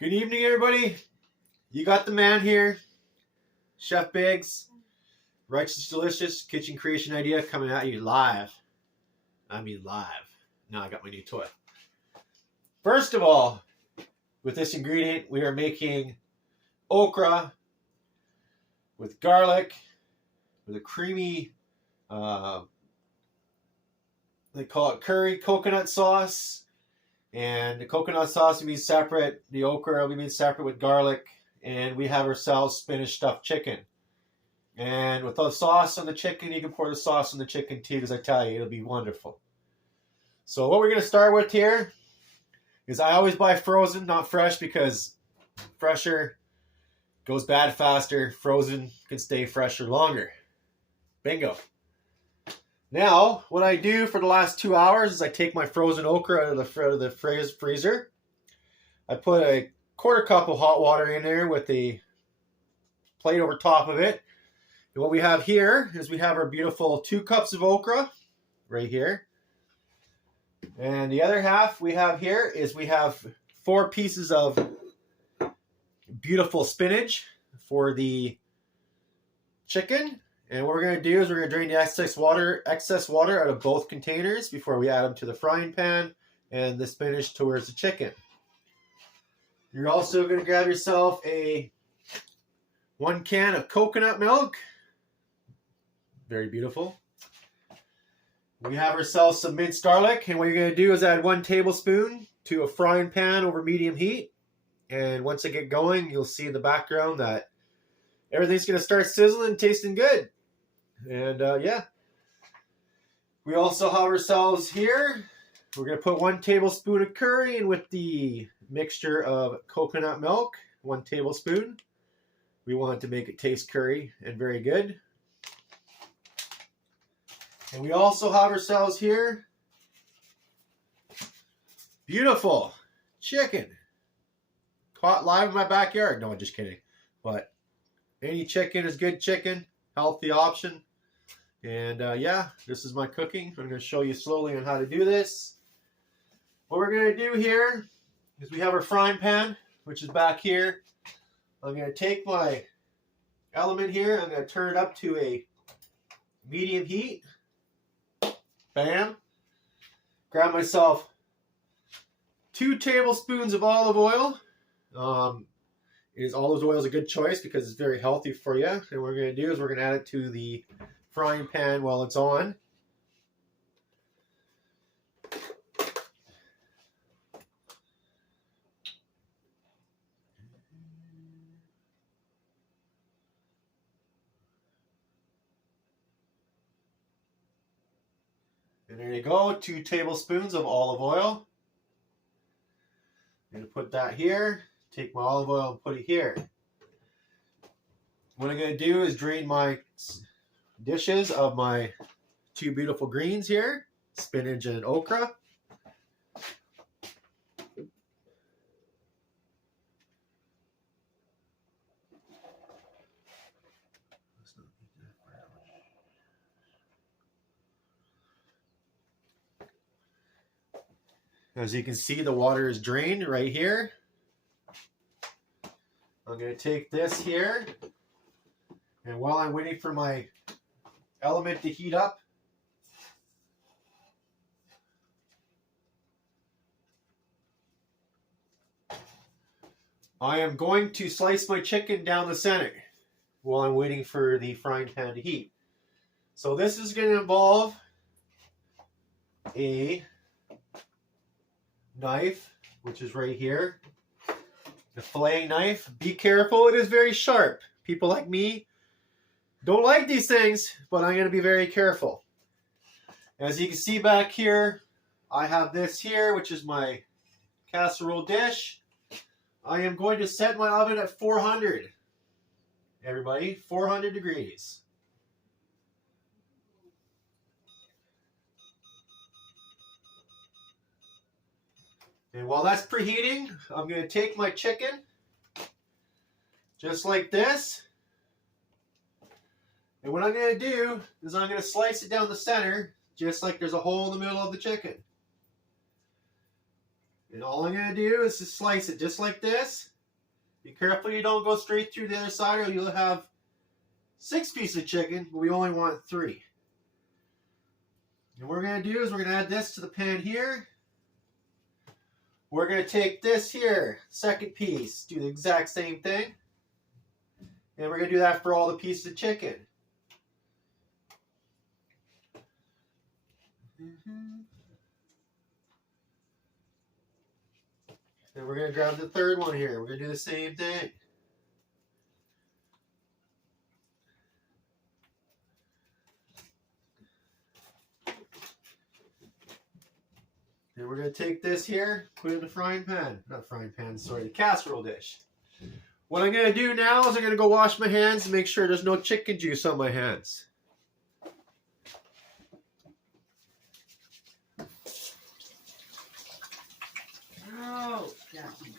Good evening, everybody. You got the man here, Chef BIGS, Righteous Delicious Kitchen Creation Idea, coming at you live. I mean live. Now I got my new toy. First of all, with this ingredient, we are making okra with garlic, with a creamy, they call it curry coconut sauce. And the coconut sauce will be separate. The okra will be made separate with garlic. And we have ourselves spinach stuffed chicken. And with the sauce on the chicken, you can pour the sauce on the chicken too, because I tell you, it'll be wonderful. So what we're going to start with here is I always buy frozen, not fresh, because fresher goes bad faster. Frozen can stay fresher longer. Bingo. Now, what I do for the last 2 hours is I take my frozen okra out of the freezer. I put a quarter cup of hot water in there with a plate over top of it. And what we have here is we have our beautiful 2 cups of okra right here. And the other half we have here is we have 4 pieces of beautiful spinach for the chicken. And what we're going to do is we're going to drain the excess water out of both containers before we add them to the frying pan and the spinach towards the chicken. You're also going to grab yourself 1 can of coconut milk. Very beautiful. We have ourselves some minced garlic, and what you're going to do is add 1 tablespoon to a frying pan over medium heat. And once I get going, you'll see in the background that everything's going to start sizzling and tasting good. And yeah, we also have ourselves here, we're going to put 1 tablespoon of curry in with the mixture of coconut milk, 1 tablespoon. We want to make it taste curry and very good. And we also have ourselves here beautiful chicken caught live in my backyard. No, I'm just kidding. But any chicken is good chicken, healthy option. And yeah, this is my cooking. I'm going to show you slowly on how to do this. What we're going to do here is we have our frying pan, which is back here. I'm going to take my element here. I'm going to turn it up to a medium heat. Bam. Grab myself 2 tablespoons of olive oil. Olive oil is a good choice because it's very healthy for you. And what we're going to do is we're going to add it to the frying pan while it's on. And there you go, 2 tablespoons of olive oil. I'm going to put that here. Take my olive oil and put it here. What I'm going to do is drain my dishes of my 2 beautiful greens here, spinach and okra. As you can see, the water is drained right here. I'm going to take this here, and while I'm waiting for my element to heat up, I am going to slice my chicken down the center while I'm waiting for the frying pan to heat. So this is going to involve a knife, which is right here. The filleting knife. Be careful, it is very sharp. People like me don't like these things, but I'm going to be very careful. As you can see back here, I have this here, which is my casserole dish. I am going to set my oven at 400. Everybody, 400 degrees. And while that's preheating, I'm going to take my chicken, just like this. And what I'm going to do is I'm going to slice it down the center, just like there's a hole in the middle of the chicken. And all I'm going to do is just slice it just like this. Be careful you don't go straight through the other side or you'll have 6 pieces of chicken, but we only want 3. And what we're going to do is we're going to add this to the pan here. We're going to take this here, second piece, do the exact same thing. And we're going to do that for all the pieces of chicken. And we're going to grab the third one here. We're going to do the same thing. And we're going to take this here, put it in the frying pan. Not frying pan, sorry, the casserole dish. What I'm going to do now is I'm going to go wash my hands and make sure there's no chicken juice on my hands. Oh, Jackie.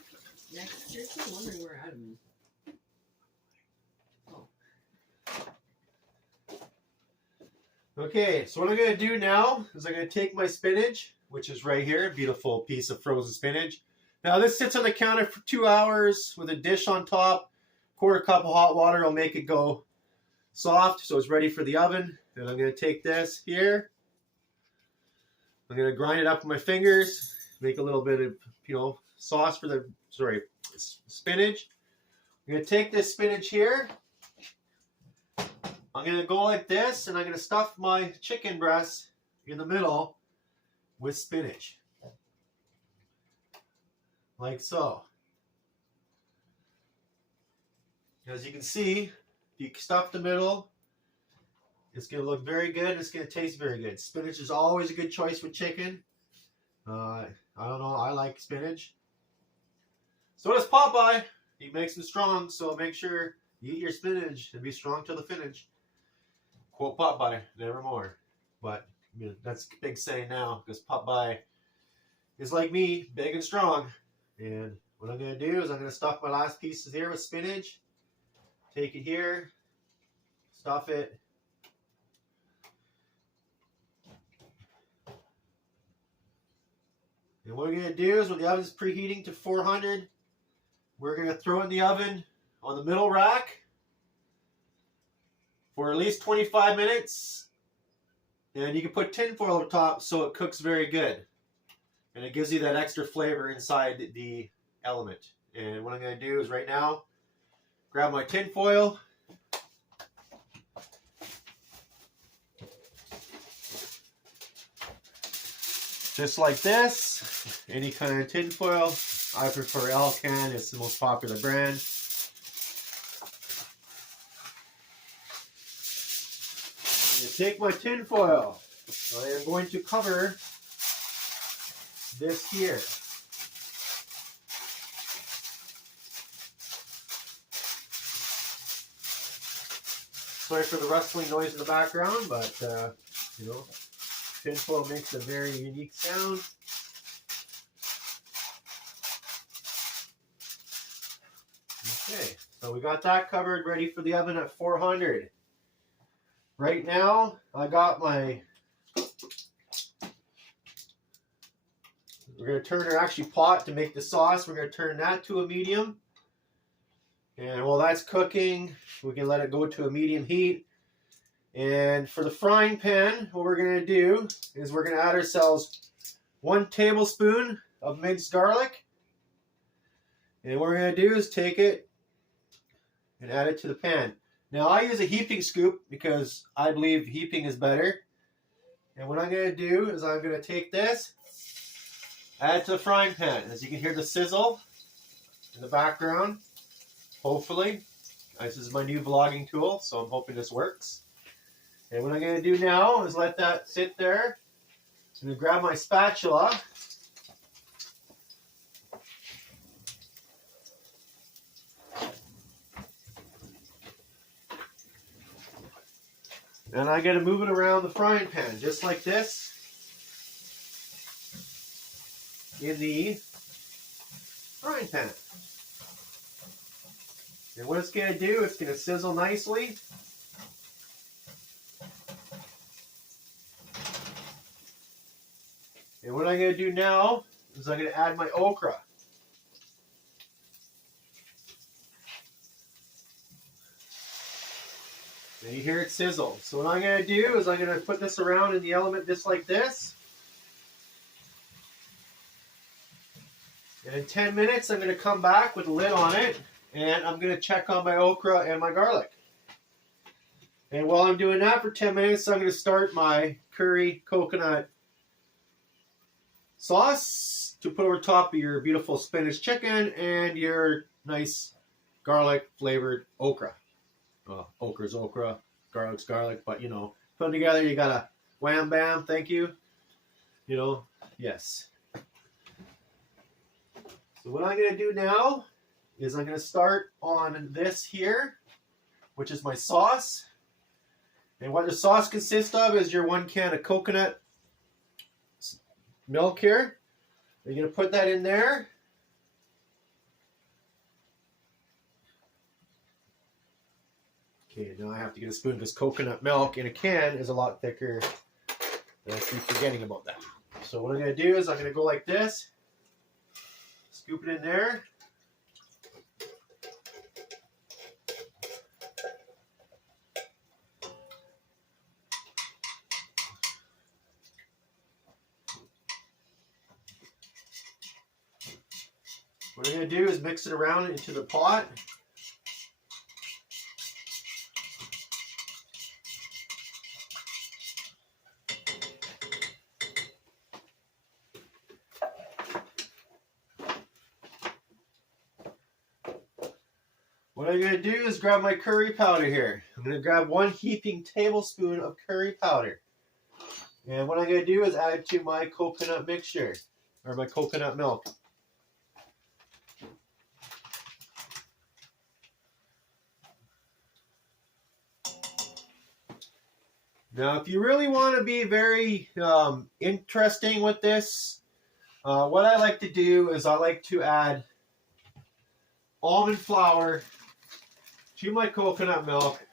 Next, you're still wondering where Adam is. Oh. Okay, so what I'm going to do now is I'm going to take my spinach, which is right here, a beautiful piece of frozen spinach. Now this sits on the counter for 2 hours with a dish on top. 1/4 cup of hot water will make it go soft, so it's ready for the oven. And I'm going to take this here. I'm going to grind it up with my fingers, make a little bit of, sauce for the, spinach. I'm going to take this spinach here. I'm going to go like this, and I'm going to stuff my chicken breast in the middle with spinach. Like so. As you can see, if you stuff the middle, it's going to look very good. It's going to taste very good. Spinach is always a good choice with chicken. I don't know, I like spinach. So does Popeye. He makes them strong, so make sure you eat your spinach and be strong to the finish. Quote Popeye, nevermore. But that's a big saying now, because Popeye is like me, big and strong. And what I'm going to do is I'm going to stuff my last pieces here with spinach. Take it here, stuff it. And what we're going to do is when the oven is preheating to 400, we're going to throw it in the oven on the middle rack for at least 25 minutes. And you can put tin foil on top so it cooks very good. And it gives you that extra flavor inside the element. And what I'm going to do is right now, grab my tin foil. Just like this, any kind of tin foil. I prefer Alcan, it's the most popular brand. I'm going to take my tin foil. I am going to cover this here. Sorry for the rustling noise in the background, but tin foil makes a very unique sound. Okay, so we got that covered, ready for the oven at 400. Right now, I got my, we're going to turn our pot to make the sauce. We're going to turn that to a medium. And while that's cooking, we can let it go to a medium heat. And for the frying pan, what we're going to do is we're going to add ourselves 1 tablespoon of minced garlic. And what we're going to do is take it and add it to the pan. Now I use a heaping scoop because I believe heaping is better. And what I'm going to do is I'm going to take this, add it to the frying pan. As you can hear the sizzle in the background, hopefully. This is my new vlogging tool, so I'm hoping this works. And what I'm going to do now is let that sit there. I'm going to grab my spatula. And I'm going to move it around the frying pan, just like this, in the frying pan. And what it's going to do, it's going to sizzle nicely. And what I'm going to do now is I'm going to add my okra. And you hear it sizzle. So what I'm going to do is I'm going to put this around in the element just like this. And in 10 minutes, I'm going to come back with a lid on it, and I'm going to check on my okra and my garlic. And while I'm doing that for 10 minutes, I'm going to start my curry coconut sauce to put over top of your beautiful spinach chicken and your nice garlic flavored okra. Okra's okra, garlic's garlic, but you know, put them together, you got a wham bam, thank you. You know, yes. So what I'm going to do now is I'm going to start on this here, which is my sauce. And what the sauce consists of is your 1 can of coconut milk here. You're going to put that in there. Okay, now I have to get a spoon because coconut milk in a can is a lot thicker. And I keep forgetting about that. So what I'm going to do is I'm going to go like this. Scoop it in there. What I'm going to do is mix it around into the pot. What I'm going to do is grab my curry powder here. I'm going to grab 1 heaping tablespoon of curry powder. And what I'm going to do is add it to my coconut mixture, or my coconut milk. Now, if you really want to be very interesting with this, what I like to do is I like to add almond flour to my coconut milk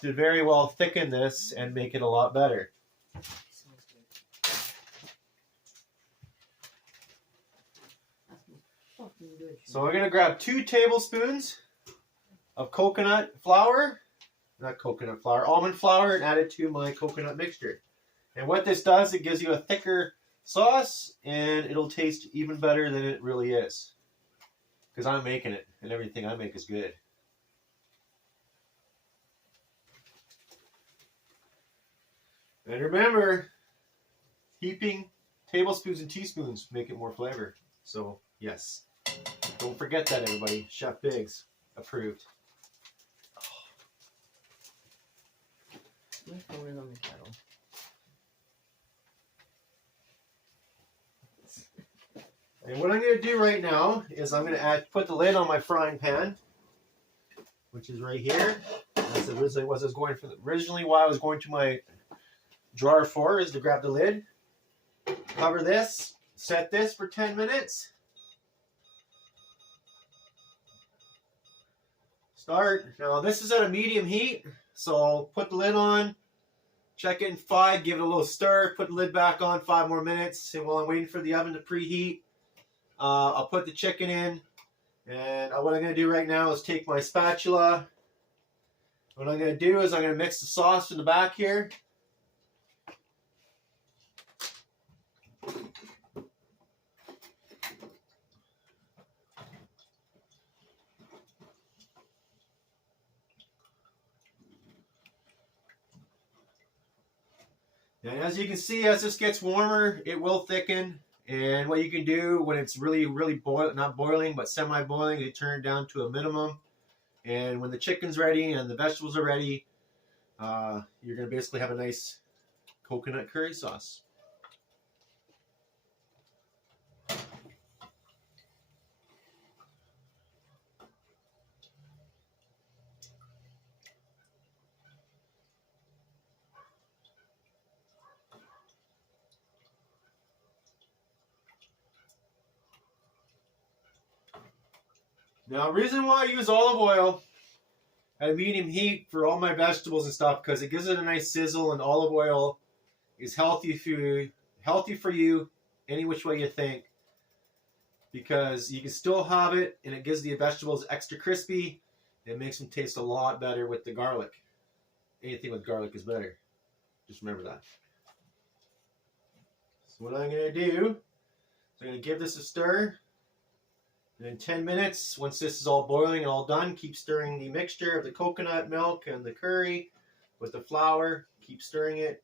to very well thicken this and make it a lot better. So we're going to grab 2 tablespoons of coconut flour, almond flour, and add it to my coconut mixture. And what this does, it gives you a thicker sauce, and it'll taste even better than it really is. Because I'm making it, and everything I make is good. And remember, heaping tablespoons and teaspoons make it more flavor. So, yes. Don't forget that, everybody. Chef BIGS approved. My phone is on the kettle. And what I'm going to do right now is I'm going to put the lid on my frying pan, which is right here. That's originally what I was going for. Originally, why I was going to my drawer for is to grab the lid, cover this, set this for 10 minutes. Start. Now this is at a medium heat, so put the lid on, check it in 5, give it a little stir, put the lid back on 5 more minutes, and while I'm waiting for the oven to preheat, I'll put the chicken in. And what I'm going to do right now is take my spatula. What I'm going to do is I'm going to mix the sauce in the back here. And as you can see, as this gets warmer, it will thicken. And what you can do when it's really not boiling, but semi-boiling, you turn it down to a minimum. And when the chicken's ready and the vegetables are ready, you're going to basically have a nice coconut curry sauce. Now, reason why I use olive oil at a medium heat for all my vegetables and stuff, because it gives it a nice sizzle, and olive oil is healthy for you any which way you think. because you can still have it and it gives the vegetables extra crispy. It makes them taste a lot better with the garlic. Anything with garlic is better. Just remember that. So what I'm going to do is I'm going to give this a stir. And in 10 minutes, once this is all boiling and all done, keep stirring the mixture of the coconut milk and the curry with the flour. Keep stirring it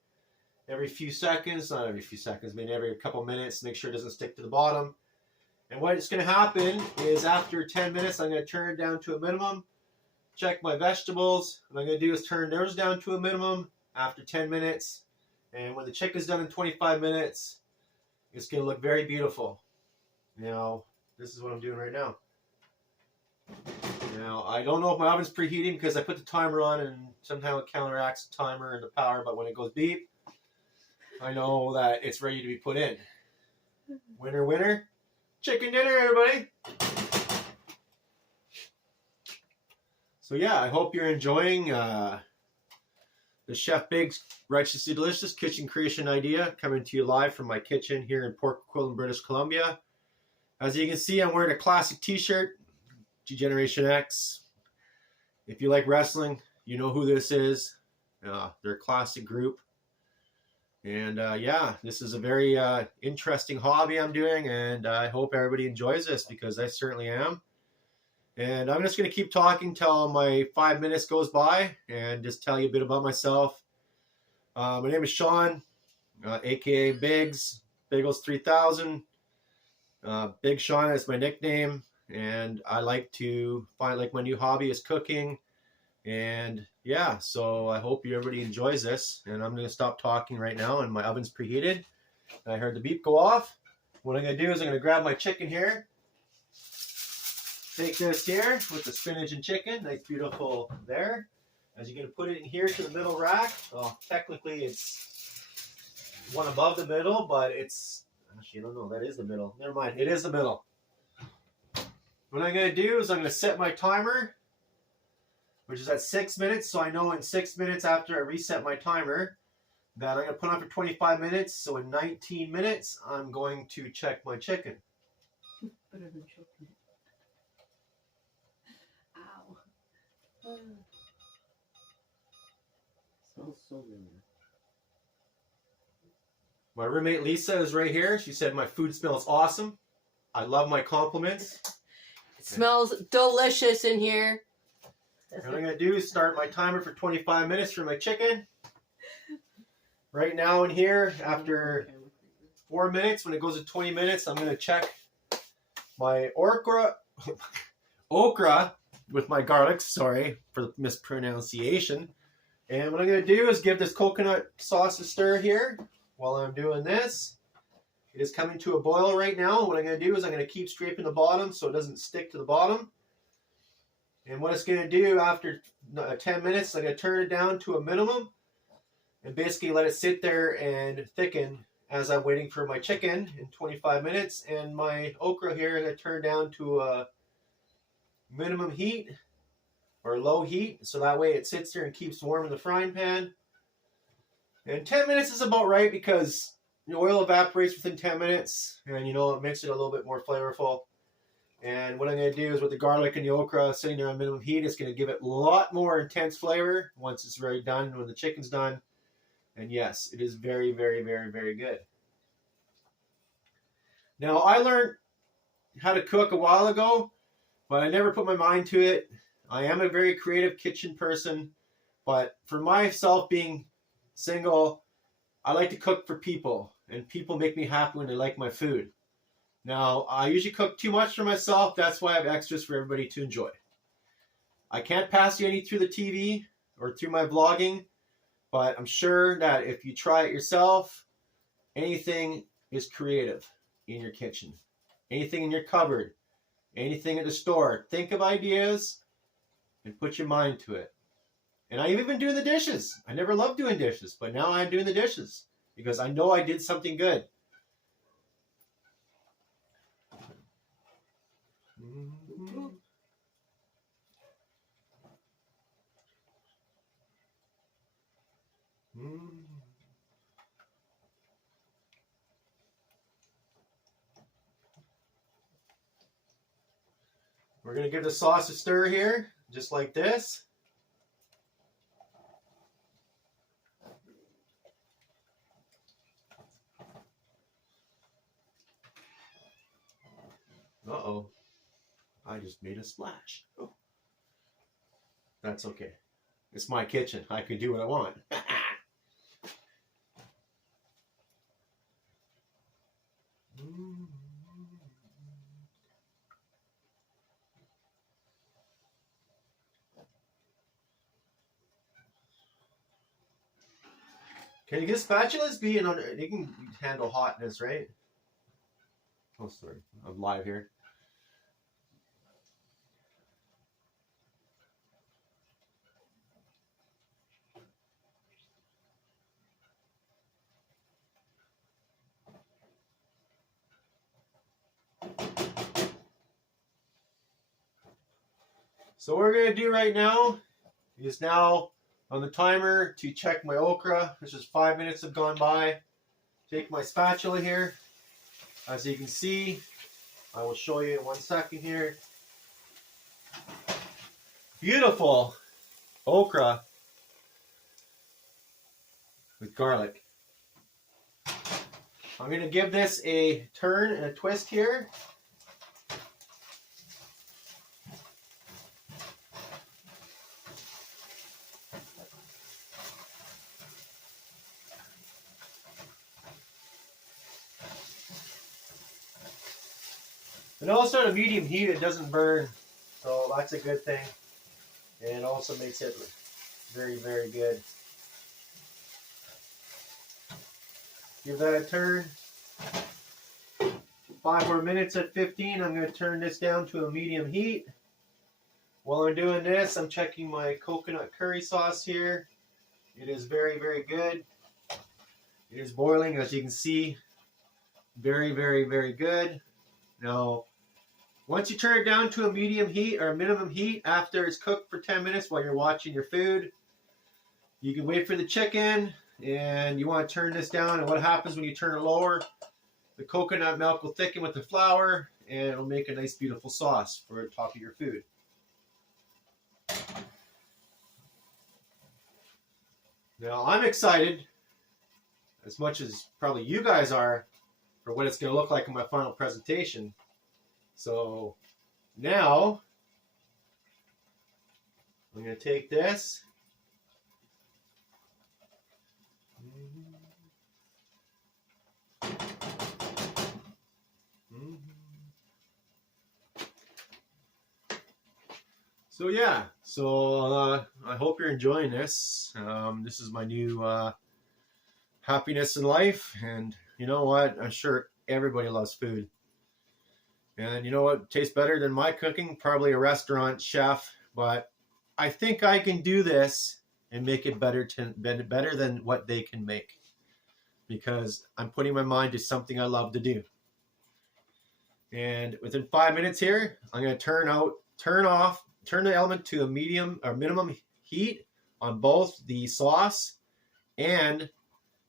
every few seconds, not every few seconds, maybe every couple minutes. Make sure it doesn't stick to the bottom. And what is going to happen is after 10 minutes, I'm going to turn it down to a minimum. Check my vegetables. What I'm going to do is turn those down to a minimum after 10 minutes. And when the chicken's done in 25 minutes, it's going to look very beautiful. Now, this is what I'm doing right now. Now, I don't know if my oven's preheating because I put the timer on and somehow it counteracts the timer and the power, but when it goes beep, I know that it's ready to be put in. Winner, winner, chicken dinner, everybody. So yeah, I hope you're enjoying the Chef BIGS Righteously Delicious Kitchen Creation Idea coming to you live from my kitchen here in Port Coquitlam, British Columbia. As you can see, I'm wearing a classic t-shirt, G-Generation X. If you like wrestling, you know who this is. They're a classic group. And yeah, this is a very interesting hobby I'm doing, and I hope everybody enjoys this because I certainly am. And I'm just going to keep talking till my 5 minutes goes by and just tell you a bit about myself. My name is Sean, aka BIGS, Bagels 3000. Big Sean is my nickname, and I like to find my new hobby is cooking. And yeah, so I hope everybody enjoys this. And I'm going to stop talking right now, and my oven's preheated. I heard the beep go off. What I'm going to do is I'm going to grab my chicken here. Take this here with the spinach and chicken, nice beautiful there. As you're going to put it in here to the middle rack. Well, technically it's one above the middle, but it's actually, I don't know, that is the middle. Never mind, it is the middle. What I'm going to do is I'm going to set my timer, which is at 6 minutes, so I know in 6 minutes after I reset my timer that I'm going to put on for 25 minutes, so in 19 minutes I'm going to check my chicken. Better than choking it. Ow. Smells so good. My roommate Lisa is right here. She said my food smells awesome. I love my compliments. It smells delicious in here. What I'm going to do is start my timer for 25 minutes for my chicken. Right now in here, after 4 minutes, when it goes to 20 minutes, I'm going to check my okra with my garlic. Sorry for the mispronunciation. And what I'm going to do is give this coconut sauce a stir here while I'm doing this. It is coming to a boil right now. What I'm going to do is I'm going to keep scraping the bottom so it doesn't stick to the bottom. And what it's going to do after 10 minutes, I'm going to turn it down to a minimum and basically let it sit there and thicken as I'm waiting for my chicken in 25 minutes. And my okra here, I'm going to turn down to a minimum heat or low heat, so that way it sits there and keeps warm in the frying pan. And 10 minutes is about right because the oil evaporates within 10 minutes, and it makes it a little bit more flavorful. And what I'm going to do is with the garlic and the okra sitting there on minimum heat, it's going to give it a lot more intense flavor once it's very done, when the chicken's done. And yes, it is very, very, very, very good. Now, I learned how to cook a while ago, but I never put my mind to it. I am a very creative kitchen person, but for myself being single, I like to cook for people, and people make me happy when they like my food. Now, I usually cook too much for myself. That's why I have extras for everybody to enjoy. I can't pass you any through the TV or through my vlogging, but I'm sure that if you try it yourself, anything is creative in your kitchen. Anything in your cupboard, anything at the store. Think of ideas and put your mind to it. And I even been doing the dishes. I never loved doing dishes, but now I'm doing the dishes because I know I did something good. Mm-hmm. Mm-hmm. We're going to give the sauce a stir here, just like this. Uh-oh. I just made a splash. Oh. That's okay. It's my kitchen. I can do what I want. Can you get spatulas be under? You can handle hotness, right? Oh, sorry. I'm live here. So what we're going to do right now is now on the timer to check my okra. This is 5 minutes have gone by. Take my spatula here. As you can see, I will show you in 1 second here. Beautiful okra with garlic. I'm going to give this a turn and a twist here. And also at a medium heat, it doesn't burn, so that's a good thing. And it also makes it very, very good. Give that a turn. 5 more minutes at 15. I'm going to turn this down to a medium heat. While I'm doing this, I'm checking my coconut curry sauce here. It is very, very good. It is boiling, as you can see. Very, very, very good. Now, once you turn it down to a medium heat or a minimum heat after it's cooked for 10 minutes while you're watching your food, you can wait for the chicken, and you want to turn this down. And what happens when you turn it lower? The coconut milk will thicken with the flour, and it'll make a nice, beautiful sauce for the top of your food. Now, I'm excited, as much as probably you guys are, for what it's going to look like in my final presentation. So now I'm going to take this. So yeah, I hope you're enjoying this. This is my new happiness in life, and you know what? I'm sure everybody loves food. And you know what tastes better than my cooking? Probably a restaurant chef, but I think I can do this and make it better than what they can make, because I'm putting my mind to something I love to do. And within 5 minutes here, I'm going to turn the element to a medium or minimum heat on both the sauce and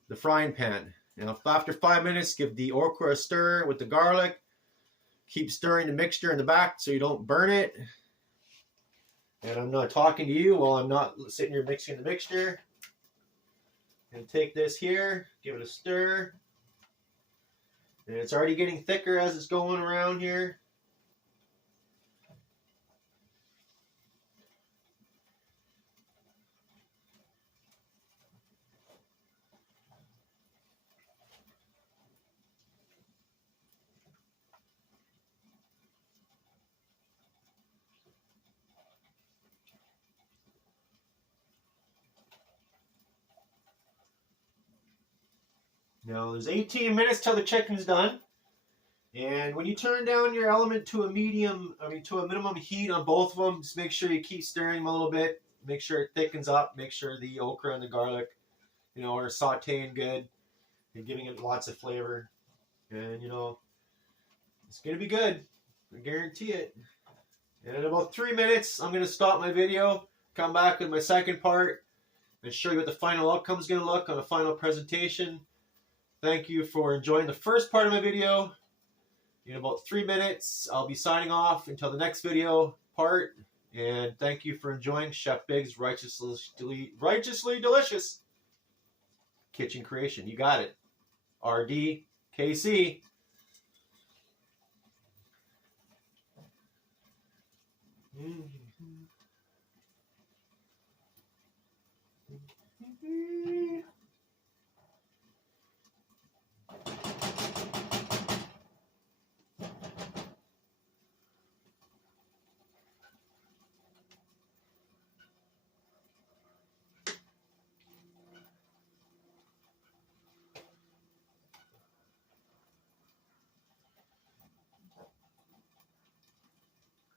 the frying pan. Now, after 5 minutes, give the okra a stir with the garlic. Keep stirring the mixture in the back so you don't burn it. And I'm not talking to you while I'm not sitting here mixing the mixture. And take this here, give it a stir. And it's already getting thicker as it's going around here. Now there's 18 minutes till the chicken's done. And when you turn down your element to a minimum heat on both of them, just make sure you keep stirring them a little bit. Make sure it thickens up. Make sure the okra and the garlic, are sauteing good and giving it lots of flavor. And it's gonna be good. I guarantee it. And in about 3 minutes, I'm gonna stop my video, come back with my second part, and show you what the final outcome is gonna look on a final presentation. Thank you for enjoying the first part of my video. in about 3 minutes. I'll be signing off until the next video part. And thank you for enjoying Chef Big's righteously delicious kitchen creation. You got it. R.D.K.C.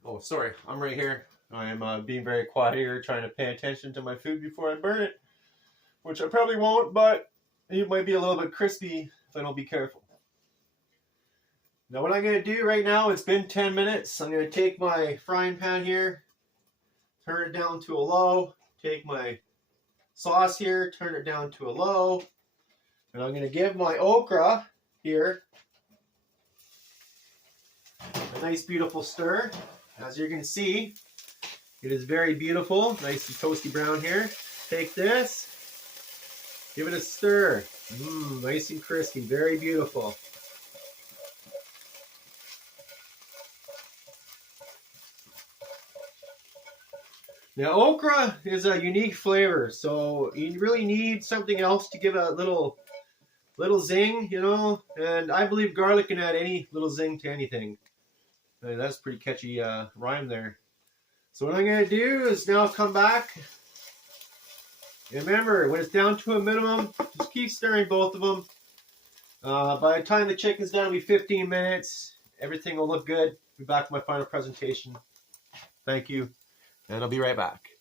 Oh, sorry, I'm right here. I am being very quiet here, trying to pay attention to my food before I burn it, which I probably won't, but it might be a little bit crispy if I don't be careful. Now what I'm going to do right now, it's been 10 minutes. I'm going to take my frying pan here, turn it down to a low, take my sauce here, turn it down to a low, and I'm going to give my okra here a nice beautiful stir. As you can see, it is very beautiful, nice and toasty brown here. Take this, give it a stir. Nice and crispy, very beautiful. Now okra is a unique flavor, so you really need something else to give a little zing, you know. And I believe garlic can add any little zing to anything. And that's a pretty catchy rhyme there. So what I'm going to do is now come back. And remember, when it's down to a minimum, just keep stirring both of them. By the time the chicken's done, it'll be 15 minutes. Everything will look good. Be back with my final presentation. Thank you. And I'll be right back.